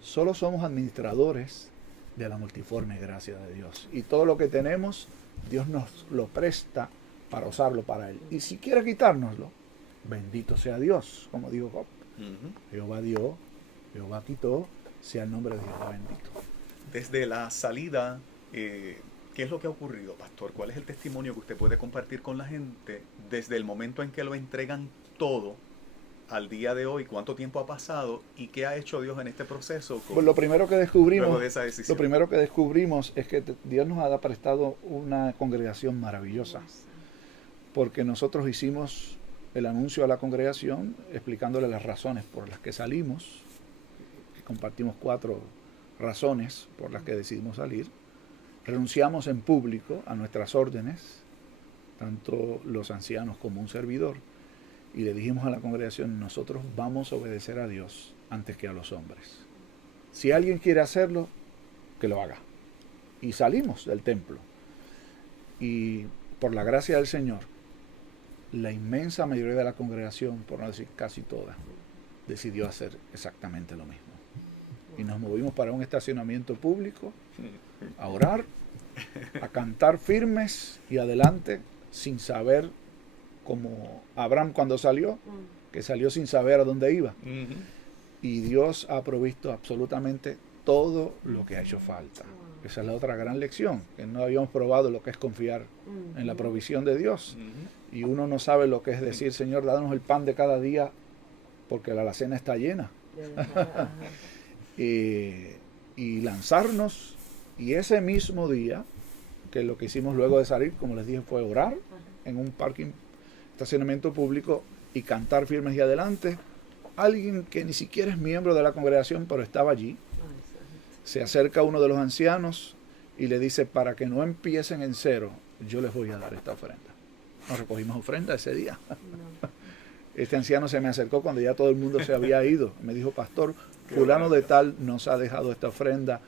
Solo somos administradores de la multiforme gracia de Dios. Y todo lo que tenemos, Dios nos lo presta para usarlo para Él. Y si quiere quitárnoslo, bendito sea Dios, como dijo Job. Jehová dio, Jehová quitó, sea el nombre de Jehová bendito. Desde la salida, ¿qué es lo que ha ocurrido, pastor? ¿Cuál es el testimonio que usted puede compartir con la gente desde el momento en que lo entregan todo al día de hoy? ¿Cuánto tiempo ha pasado? ¿Y qué ha hecho Dios en este proceso? Pues lo primero que descubrimos, luego de esa decisión? lo primero que descubrimos es que Dios nos ha prestado una congregación maravillosa, porque nosotros hicimos el anuncio a la congregación explicándole las razones por las que salimos. Compartimos 4 razones por las que decidimos salir. Renunciamos en público a nuestras órdenes, tanto los ancianos como un servidor, y le dijimos a la congregación, nosotros vamos a obedecer a Dios antes que a los hombres. Si alguien quiere hacerlo, que lo haga. Y salimos del templo. Y por la gracia del Señor, la inmensa mayoría de la congregación, por no decir casi toda, decidió hacer exactamente lo mismo. Y nos movimos para un estacionamiento público, a orar, a cantar firmes y adelante, sin saber, como Abraham cuando salió, que salió sin saber a dónde iba. Y Dios ha provisto absolutamente todo lo que ha hecho falta. Esa es la otra gran lección, que no habíamos probado lo que es confiar en la provisión de Dios. Y uno no sabe lo que es decir, Señor, danos el pan de cada día, porque la alacena está llena. Y lanzarnos, y ese mismo día, que lo que hicimos luego de salir, como les dije, fue orar en un parking, estacionamiento público, y cantar firmes y adelante, alguien que ni siquiera es miembro de la congregación, pero estaba allí. Se acerca a uno de los ancianos y le dice, para que no empiecen en cero, yo les voy a dar esta ofrenda. Nos recogimos ofrenda ese día. No. Este anciano se me acercó cuando ya todo el mundo se había ido. Me dijo, pastor, fulano de tal nos ha dejado esta ofrenda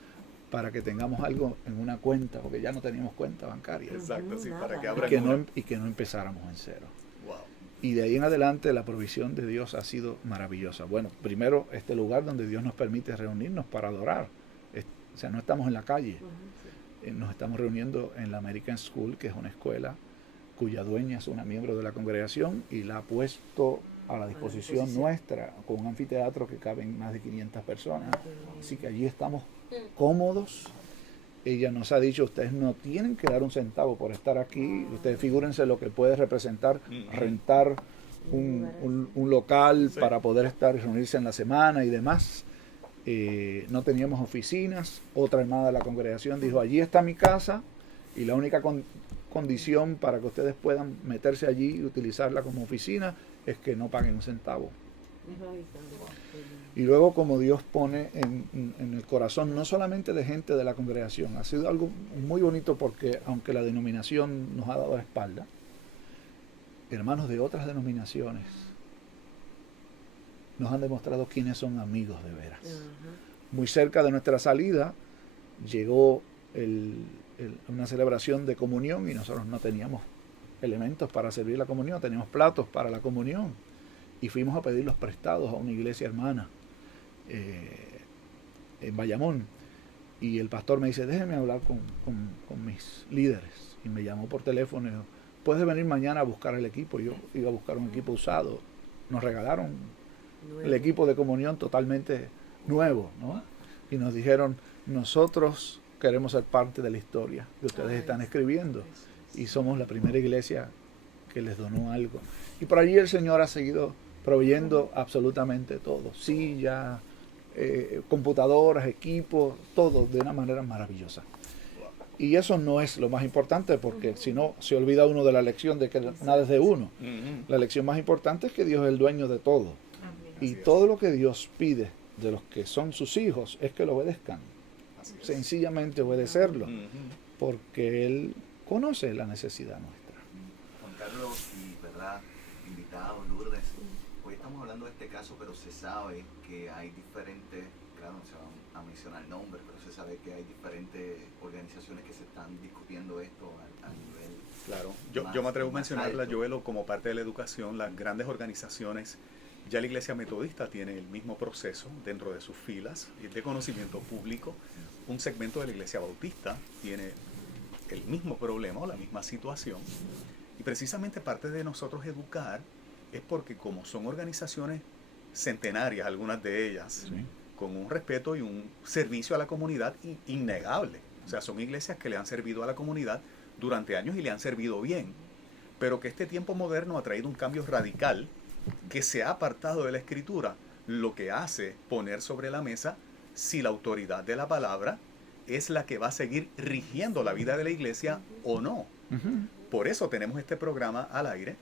para que tengamos algo en una cuenta, porque ya no teníamos cuenta bancaria. Exacto, sí, Nada. para que Y abran que, una. no, y que no empezáramos en cero. Wow. Y de ahí en adelante la provisión de Dios ha sido maravillosa. Bueno, primero este lugar donde Dios nos permite reunirnos para adorar. O sea, no estamos en la calle. Nos estamos reuniendo en la American School, que es una escuela cuya dueña es una miembro de la congregación y la ha puesto a la disposición nuestra con un anfiteatro que caben más de 500 personas. Así que allí estamos cómodos. Ella nos ha dicho, ustedes no tienen que dar un centavo por estar aquí. Ustedes figúrense lo que puede representar rentar un local Sí. para poder estar y reunirse en la semana y demás. No teníamos oficinas. Otra hermana de la congregación dijo, allí está mi casa y la única condición para que ustedes puedan meterse allí y utilizarla como oficina es que no paguen un centavo. Y luego, como Dios pone en el corazón no solamente de gente de la congregación, ha sido algo muy bonito porque aunque la denominación nos ha dado la espalda, hermanos de otras denominaciones nos han demostrado quiénes son amigos de veras. Muy cerca de nuestra salida llegó una celebración de comunión y nosotros no teníamos elementos para servir la comunión, teníamos platos para la comunión y fuimos a pedirlos prestados a una iglesia hermana en Bayamón y el pastor me dice, déjeme hablar con mis líderes, y me llamó por teléfono y dijo, ¿puedes venir mañana a buscar el equipo? Yo iba a buscar un equipo usado. Nos regalaron el equipo de comunión totalmente nuevo, ¿no? Y nos dijeron, nosotros queremos ser parte de la historia que ustedes están escribiendo y somos la primera iglesia que les donó algo. Y por allí el Señor ha seguido proveyendo absolutamente todo, sillas, computadoras, equipos, todo de una manera maravillosa. Y eso no es lo más importante, porque si no se olvida uno de la lección de que nada es de uno. La lección más importante es que Dios es el dueño de todo. Y todo lo que Dios pide de los que son sus hijos es que lo obedezcan. Sencillamente obedecerlo, porque Él conoce la necesidad nuestra. Juan Carlos y, ¿verdad?, invitados, Lourdes, hoy estamos hablando de este caso, pero se sabe que hay diferentes, claro, no se van a mencionar nombres, pero se sabe que hay diferentes organizaciones que se están discutiendo esto a nivel... Claro, yo me atrevo a mencionarla, Joelo, como parte de la educación, las grandes organizaciones. Ya la Iglesia Metodista tiene el mismo proceso dentro de sus filas de conocimiento público. Un segmento de la Iglesia Bautista tiene el mismo problema o la misma situación. Y precisamente parte de nosotros educar es porque como son organizaciones centenarias, algunas de ellas, Sí. con un respeto y un servicio a la comunidad innegable. O sea, son iglesias que le han servido a la comunidad durante años y le han servido bien. Pero que este tiempo moderno ha traído un cambio radical que se ha apartado de la Escritura, lo que hace poner sobre la mesa si la autoridad de la palabra es la que va a seguir rigiendo la vida de la iglesia o no. Por eso tenemos este programa al aire,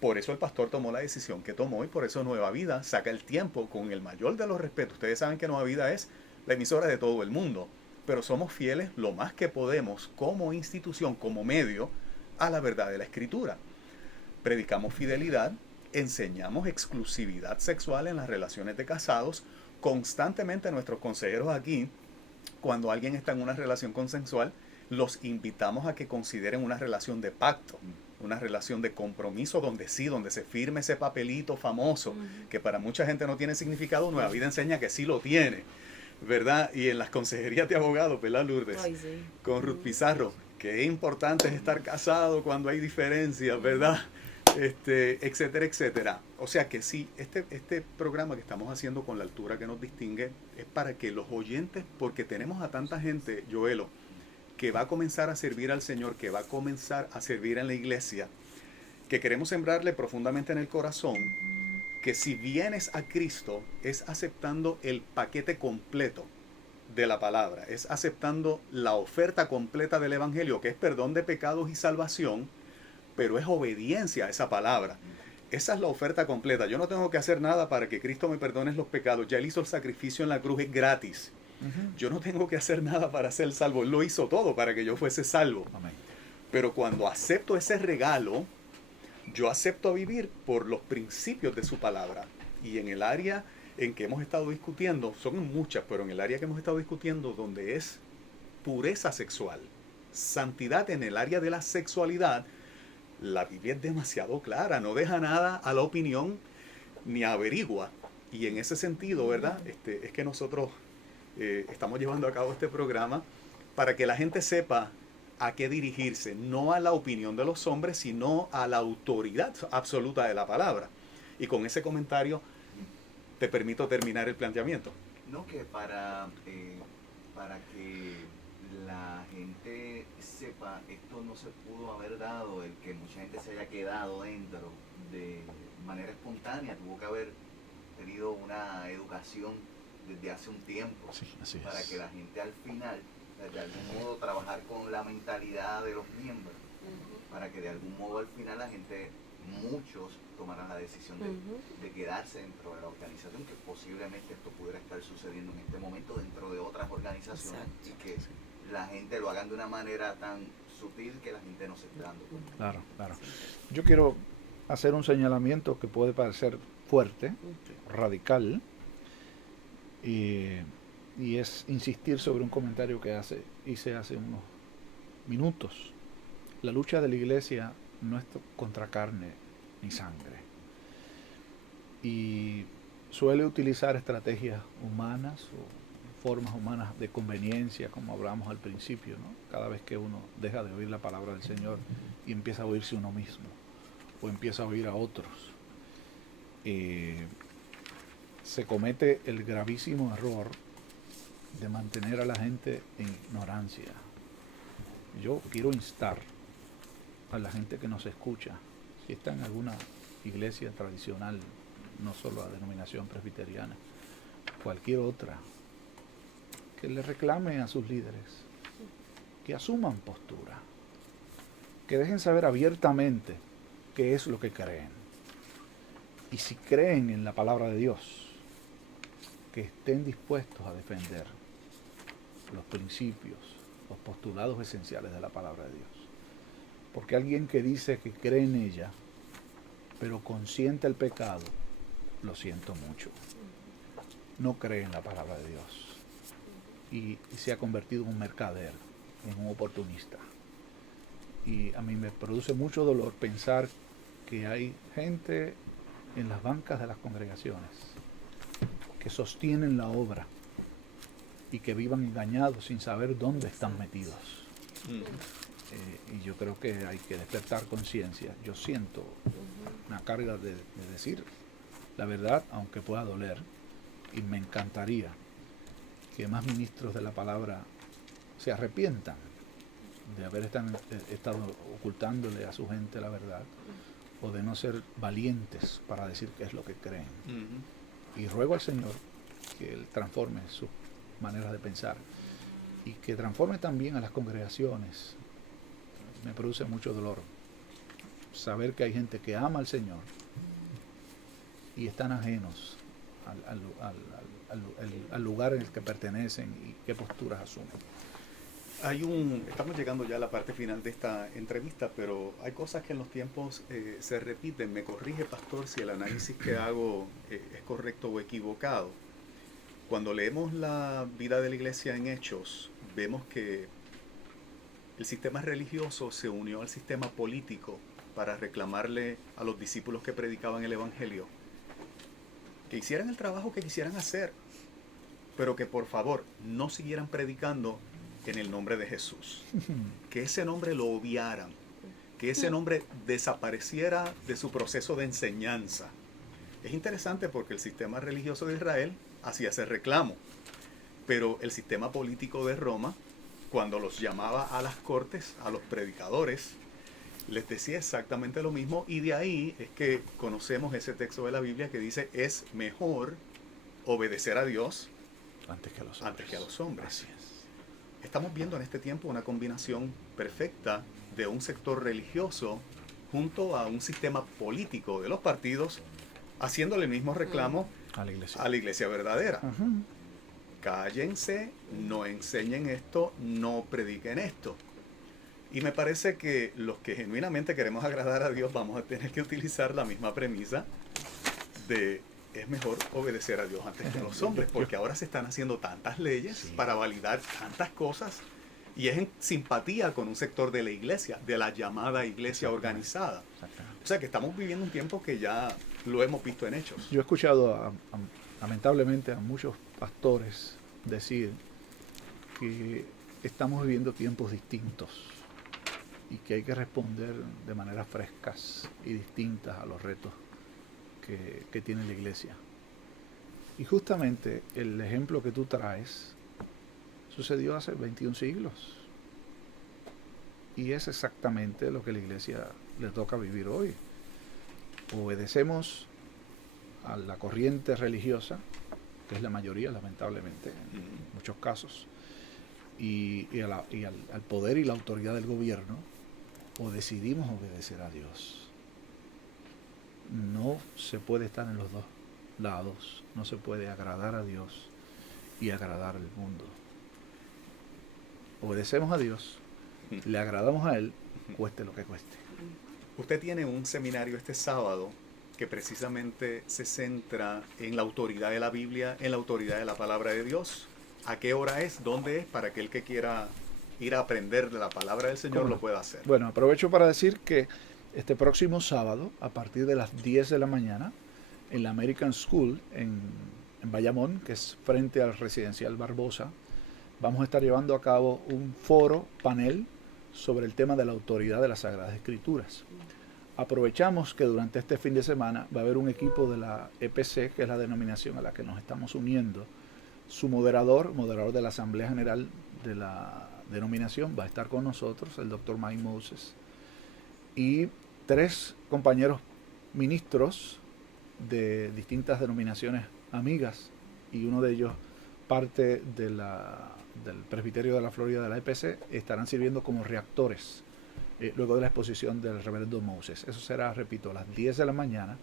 por eso el pastor tomó la decisión que tomó y por eso Nueva Vida saca el tiempo con el mayor de los respetos. Ustedes saben que Nueva Vida es la emisora de todo el mundo, pero somos fieles lo más que podemos como institución, como medio, a la verdad de la Escritura. Predicamos fidelidad, enseñamos exclusividad sexual en las relaciones de casados. Constantemente nuestros consejeros aquí, cuando alguien está en una relación consensual, los invitamos a que consideren una relación de pacto, una relación de compromiso donde sí, donde se firme ese papelito famoso, que para mucha gente no tiene significado. Nueva Vida enseña que sí lo tiene, ¿verdad? Y en las consejerías de abogados, ¿verdad, Lourdes? Ay, sí. Con Ruth Pizarro, qué importante es estar casado cuando hay diferencias, ¿verdad? Etcétera, etcétera. O sea que sí, este programa que estamos haciendo con la altura que nos distingue es para que los oyentes, porque tenemos a tanta gente, Joelo, que va a comenzar a servir al Señor, que va a comenzar a servir en la iglesia, que queremos sembrarle profundamente en el corazón, que si vienes a Cristo es aceptando el paquete completo de la palabra, es aceptando la oferta completa del Evangelio, que es perdón de pecados y salvación, pero es obediencia a esa palabra. esa es la oferta completa. Yo no tengo que hacer nada para que Cristo me perdone los pecados. Ya Él hizo el sacrificio en la cruz, es gratis. Yo no tengo que hacer nada para ser salvo. Él lo hizo todo para que yo fuese salvo. Amén. Pero cuando acepto ese regalo, yo acepto vivir por los principios de su palabra. Y en el área en que hemos estado discutiendo, son muchas, pero en el área que hemos estado discutiendo, donde es pureza sexual, santidad en el área de la sexualidad, la Biblia es demasiado clara, no deja nada a la opinión ni averigua. Y en ese sentido, ¿verdad? Es que nosotros estamos llevando a cabo este programa para que la gente sepa a qué dirigirse, no a la opinión de los hombres, sino a la autoridad absoluta de la palabra. Y con ese comentario te permito terminar el planteamiento. No, que para que la gente sepa, esto no se pudo haber dado, el que mucha gente se haya quedado dentro de manera espontánea, tuvo que haber tenido una educación desde hace un tiempo, Sí, así para es. que la gente al final, de algún modo, trabajar con la mentalidad de los miembros, para que de algún modo al final la gente, muchos tomaran la decisión de quedarse dentro de la organización, que posiblemente esto pudiera estar sucediendo en este momento dentro de otras organizaciones. Exacto. Y que la gente lo hagan de una manera tan sutil que la gente no se esté dando cuenta. Claro, claro. Yo quiero hacer un señalamiento que puede parecer fuerte, radical, y es insistir sobre un comentario que hice hace unos minutos. La lucha de la iglesia no es contra carne ni sangre. Y suele utilizar estrategias humanas o formas humanas de conveniencia, como hablamos al principio, ¿no? Cada vez que uno deja de oír la palabra del Señor y empieza a oírse uno mismo o empieza a oír a otros, se comete el gravísimo error de mantener a la gente en ignorancia. Yo quiero instar a la gente que nos escucha, si está en alguna iglesia tradicional, no solo la denominación presbiteriana, cualquier otra, que le reclame a sus líderes, que asuman postura, que dejen saber abiertamente qué es lo que creen. Y si creen en la palabra de Dios, que estén dispuestos a defender los principios, los postulados esenciales de la palabra de Dios. Porque alguien que dice que cree en ella, pero consiente el pecado, lo siento mucho. No cree en la palabra de Dios. Y se ha convertido en un mercader, en un oportunista. Y a mí me produce mucho dolor pensar que hay gente en las bancas de las congregaciones que sostienen la obra y que vivan engañados sin saber dónde están metidos. Y yo creo que hay que despertar conciencia. Yo siento una carga de decir la verdad, aunque pueda doler, y me encantaría que más ministros de la palabra se arrepientan de haber estado ocultándole a su gente la verdad, o de no ser valientes para decir qué es lo que creen. Y ruego al Señor que Él transforme sus maneras de pensar y que transforme también a las congregaciones. Me produce mucho dolor saber que hay gente que ama al Señor y están ajenos al lugar en el que pertenecen y qué posturas asumen. Estamos llegando ya a la parte final de esta entrevista, pero hay cosas que en los tiempos se repiten. Me corrige, pastor, si el análisis que hago es correcto o equivocado. Cuando leemos la vida de la iglesia en Hechos, vemos que el sistema religioso se unió al sistema político para reclamarle a los discípulos que predicaban el evangelio que hicieran el trabajo que quisieran hacer, pero que por favor no siguieran predicando en el nombre de Jesús, que ese nombre lo obviaran, que ese nombre desapareciera de su proceso de enseñanza. Es interesante porque el sistema religioso de Israel hacía ese reclamo, pero el sistema político de Roma, cuando los llamaba a las cortes, a los predicadores, les decía exactamente lo mismo, y de ahí es que conocemos ese texto de la Biblia que dice: es mejor obedecer a Dios Antes que a los hombres. Así es. Estamos viendo en este tiempo una combinación perfecta de un sector religioso junto a un sistema político de los partidos, haciéndole el mismo reclamo A la iglesia. a la iglesia verdadera. Ajá. Cállense, no enseñen esto, no prediquen esto. Y me parece que los que genuinamente queremos agradar a Dios vamos a tener que utilizar la misma premisa de es mejor obedecer a Dios antes que a los hombres, porque ahora se están haciendo tantas leyes Sí. para validar tantas cosas y es en simpatía con un sector de la iglesia, de la llamada iglesia Exactamente. organizada. Exactamente. O sea que estamos viviendo un tiempo que ya lo hemos visto en hechos. Yo he escuchado lamentablemente a muchos pastores decir que estamos viviendo tiempos distintos y que hay que responder de maneras frescas y distintas a los retos que tiene la iglesia. Y justamente el ejemplo que tú traes sucedió hace 21 siglos. Y es exactamente lo que a la iglesia le toca vivir hoy. Obedecemos a la corriente religiosa, que es la mayoría, lamentablemente, en muchos casos, y al poder y la autoridad del gobierno, o decidimos obedecer a Dios. No se puede estar en los dos lados, no se puede agradar a Dios y agradar al mundo. Obedecemos a Dios, le agradamos a Él, cueste lo que cueste. Usted tiene un seminario este sábado que precisamente se centra en la autoridad de la Biblia, en la autoridad de la palabra de Dios. ¿A qué hora es? ¿Dónde es? Para aquel que quiera ir a aprender de la palabra del Señor ¿Cómo no? lo pueda hacer. Bueno, aprovecho para decir que este próximo sábado, a partir de las 10 de la mañana, en la American School, en Bayamón, que es frente al Residencial Barbosa, vamos a estar llevando a cabo un foro, panel, sobre el tema de la autoridad de las Sagradas Escrituras. Aprovechamos que durante este fin de semana va a haber un equipo de la EPC, que es la denominación a la que nos estamos uniendo. Su moderador de la Asamblea General de la denominación, va a estar con nosotros, el doctor Mike Moses, y 3 compañeros ministros de distintas denominaciones amigas, y uno de ellos parte del presbiterio de la Florida de la EPC, estarán sirviendo como reactores luego de la exposición del reverendo Moses. Eso será, repito, a las 10 de la mañana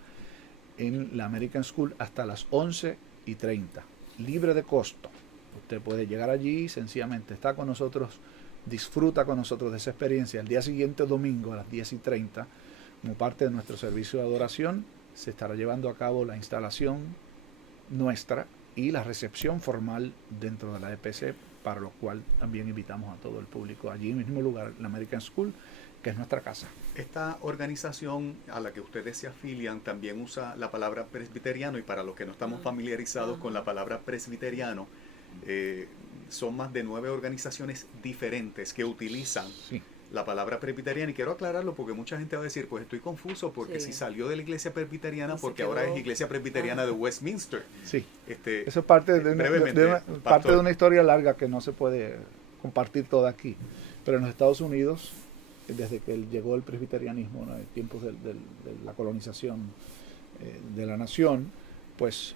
en la American School hasta las 11:30, libre de costo. Usted puede llegar allí, sencillamente está con nosotros, disfruta con nosotros de esa experiencia. El día siguiente, domingo, a las 10:30, como parte de nuestro servicio de adoración, se estará llevando a cabo la instalación nuestra y la recepción formal dentro de la EPC, para lo cual también invitamos a todo el público allí en el mismo lugar, la American School, que es nuestra casa. Esta organización a la que ustedes se afilian también usa la palabra presbiteriano, y para los que no estamos familiarizados con la palabra presbiteriano, son más de 9 organizaciones diferentes que utilizan Sí. la palabra presbiteriana, y quiero aclararlo porque mucha gente va a decir, pues estoy confuso porque Sí. si salió de la iglesia presbiteriana, Y se porque ahora quedó. es iglesia presbiteriana de Westminster. Sí. Este, Eso es parte de, brevemente, parte pastor. de una historia larga que no se puede compartir toda aquí. Pero en los Estados Unidos, desde que llegó el presbiterianismo, ¿no?, en tiempos de la colonización de la nación, pues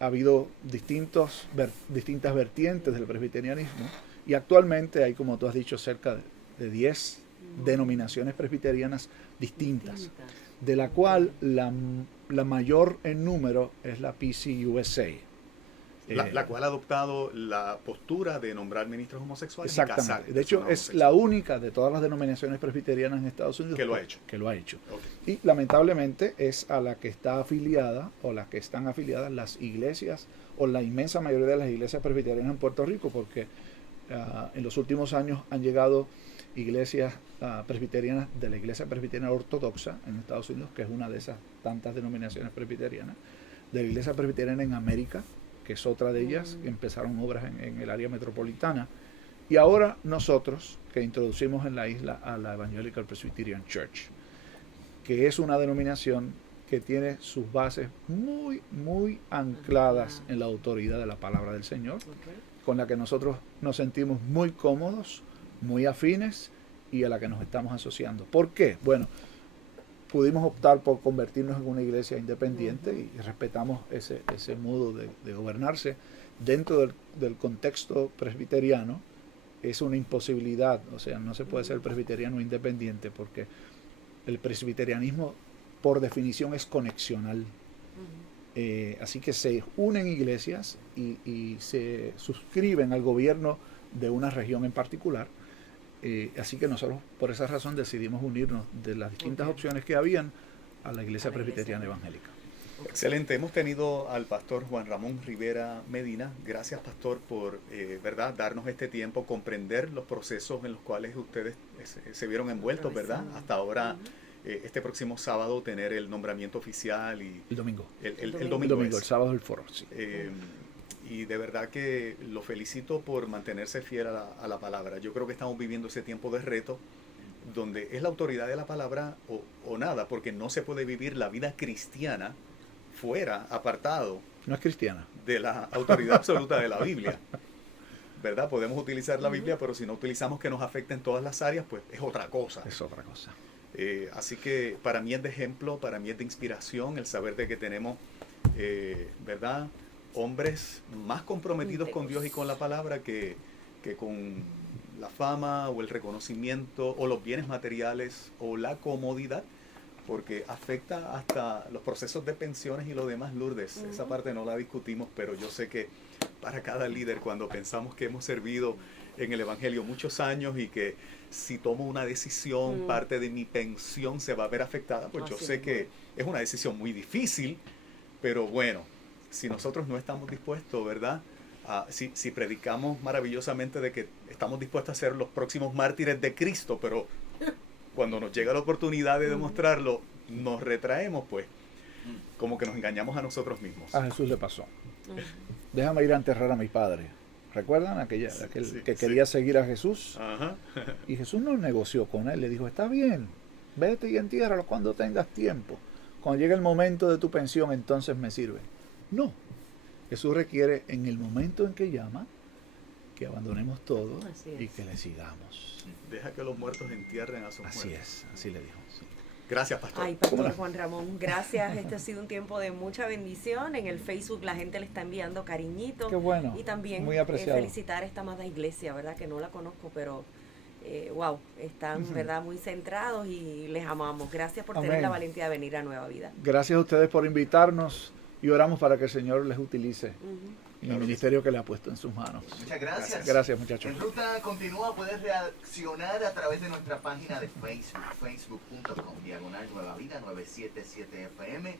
ha habido distintas vertientes del presbiterianismo, y actualmente hay, como tú has dicho, cerca de 10 denominaciones presbiterianas distintas, de la cual la mayor en número es la PCUSA. la cual ha adoptado la postura de nombrar ministros homosexuales y casar. Exactamente. De hecho, personas es la única de todas las denominaciones presbiterianas en Estados Unidos Que lo ha hecho. que lo ha hecho. homosexuales. Y lamentablemente es a la que está afiliada, o las que están afiliadas, las iglesias, o la inmensa mayoría de las iglesias presbiterianas en Puerto Rico, porque en los últimos años han llegado iglesias presbiterianas de la Iglesia Presbiteriana Ortodoxa en Estados Unidos, que es una de esas tantas denominaciones presbiterianas, de la Iglesia Presbiteriana en América, que es otra de ellas, que empezaron obras en el área metropolitana, y ahora nosotros, que introducimos en la isla a la Evangelical Presbyterian Church, que es una denominación que tiene sus bases muy, muy ancladas en la autoridad de la palabra del Señor, con la que nosotros nos sentimos muy cómodos, muy afines, y a la que nos estamos asociando. ¿Por qué? Bueno, pudimos optar por convertirnos en una iglesia independiente, y respetamos ese modo de gobernarse dentro del contexto presbiteriano. Es una imposibilidad, o sea, no se puede ser presbiteriano independiente, porque El presbiterianismo, por definición, es conexional. Así que se unen iglesias y se suscriben al gobierno de una región en particular. Así que nosotros, por esa razón, decidimos unirnos de las distintas opciones que habían a la Iglesia Presbiteriana Evangélica. Excelente, hemos tenido al pastor Juan Ramón Rivera Medina. Gracias, pastor, por verdad darnos este tiempo, comprender los procesos en los cuales ustedes se vieron envueltos, ¿verdad? Hasta ahora, este próximo sábado, tener el nombramiento oficial y El domingo. El domingo, el sábado el foro, sí. Y de verdad que lo felicito por mantenerse fiel a la palabra. Yo creo que estamos viviendo ese tiempo de reto donde es la autoridad de la palabra o nada, porque no se puede vivir la vida cristiana fuera, apartado. No es cristiana. De la autoridad absoluta de la Biblia. ¿Verdad? Podemos utilizar la Biblia, pero si no utilizamos que nos afecte en todas las áreas, pues es otra cosa. Es otra cosa. Así que para mí es de ejemplo, para mí es de inspiración el saber de que tenemos, ¿verdad?, hombres más comprometidos con Dios y con la palabra que con la fama o el reconocimiento o los bienes materiales o la comodidad, porque afecta hasta los procesos de pensiones y lo demás, Lourdes. Esa parte no la discutimos, pero yo sé que para cada líder, cuando pensamos que hemos servido en el Evangelio muchos años y que si tomo una decisión, parte de mi pensión se va a ver afectada, pues yo sé que es una decisión muy difícil, pero bueno, si nosotros no estamos dispuestos, ¿verdad? Si predicamos maravillosamente de que estamos dispuestos a ser los próximos mártires de Cristo, pero cuando nos llega la oportunidad de demostrarlo, nos retraemos, pues como que nos engañamos a nosotros mismos. A Jesús le pasó. Déjame ir a enterrar a mi padre. ¿Recuerdan? Aquel que quería seguir a Jesús. Ajá. Y Jesús no negoció con él. Le dijo, está bien, vete y entiérralo cuando tengas tiempo. Cuando llegue el momento de tu pensión, entonces me sirve. No. Jesús requiere, en el momento en que llama, que abandonemos todo y que le sigamos. Deja que los muertos entierren a sus muertos. Así es, así le dijo. Sí. Gracias, pastor. Ay, pastor Juan Ramón, gracias. Este ha sido un tiempo de mucha bendición. En el Facebook la gente le está enviando cariñitos. Qué bueno. Y también muy apreciado. felicitar a esta amada iglesia, ¿verdad? Que no la conozco, pero wow, están, ¿verdad? Muy centrados y les amamos. Gracias por tener la valentía de venir a Nueva Vida. Gracias a ustedes por invitarnos y oramos para que el Señor les utilice en el ministerio que le ha puesto en sus manos. Muchas gracias. Gracias, muchachos. En Ruta Continúa puedes reaccionar a través de nuestra página de Facebook, facebook.com/Nueva Vida 977 FM.